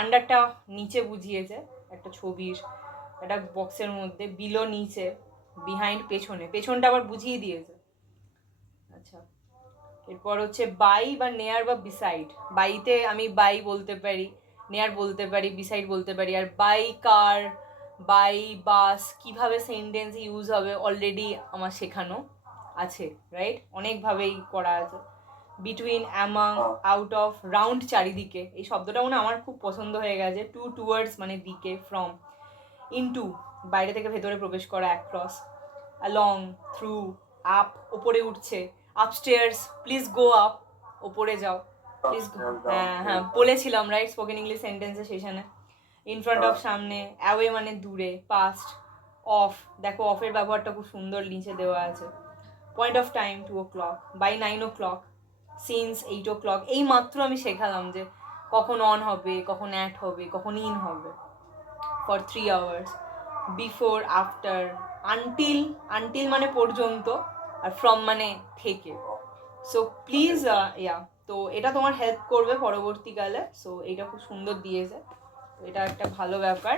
আন্ডারটা নিচে বুঝিয়েছে একটা ছবির একটা বক্সের মধ্যে, বিলো নিচে, বিহাইন্ড পেছনে, পেছনটা আবার বুঝিয়ে দিয়েছে। আচ্ছা, এরপর হচ্ছে বাই বা নেয়ার বা বিসাইড। বাইতে আমি বাই বলতে পারি, নেয়ার বলতে পারি, বিসাইড বলতে পারি। আর বাই কার, বাই বাস কিভাবে সেন্টেন্স ইউজ হবে অলরেডি আমার শেখানো আছে, রাইট? অনেকভাবেই করা আছে। Between, among, out of, round চারিদিকে, এই শব্দটা মনে আমার খুব পছন্দ হয়ে গেছে। টু টুয়ার্ডস মানে দিকে, ফ্রম, ইনটু বাইরে থেকে ভেতরে প্রবেশ করা, অ্যাক্রস, অ্যালং, থ্রু, আপ ওপরে উঠছে, আপস্টেয়ার্স প্লিজ গো আপ, ওপরে যাও, প্লিজ। হ্যাঁ হ্যাঁ বলেছিলাম রাইট স্পোকেন ইংলিশ সেন্টেন্সের সেশনে। ইন ফ্রন্ট অফ সামনে, অ্যাওয়ে মানে দূরে, পাস্ট, অফ, দেখো অফের ব্যবহারটা খুব সুন্দর নিচে দেওয়া আছে। Point of time 2 o'clock, by 9 o'clock, since 8 o'clock। এই মাত্র আমি শেখালাম যে কখন অন হবে, কখন অ্যাট হবে, কখন ইন হবে। For 3 hours, before, after, until, until মানে পর্যন্ত, আর ফ্রম মানে থেকে। সো প্লিজ ইয়া, তো এটা তোমার হেল্প করবে পরবর্তীকালে। সো এইটা খুব সুন্দর দিয়েছে, তো এটা একটা ভালো ব্যাপার।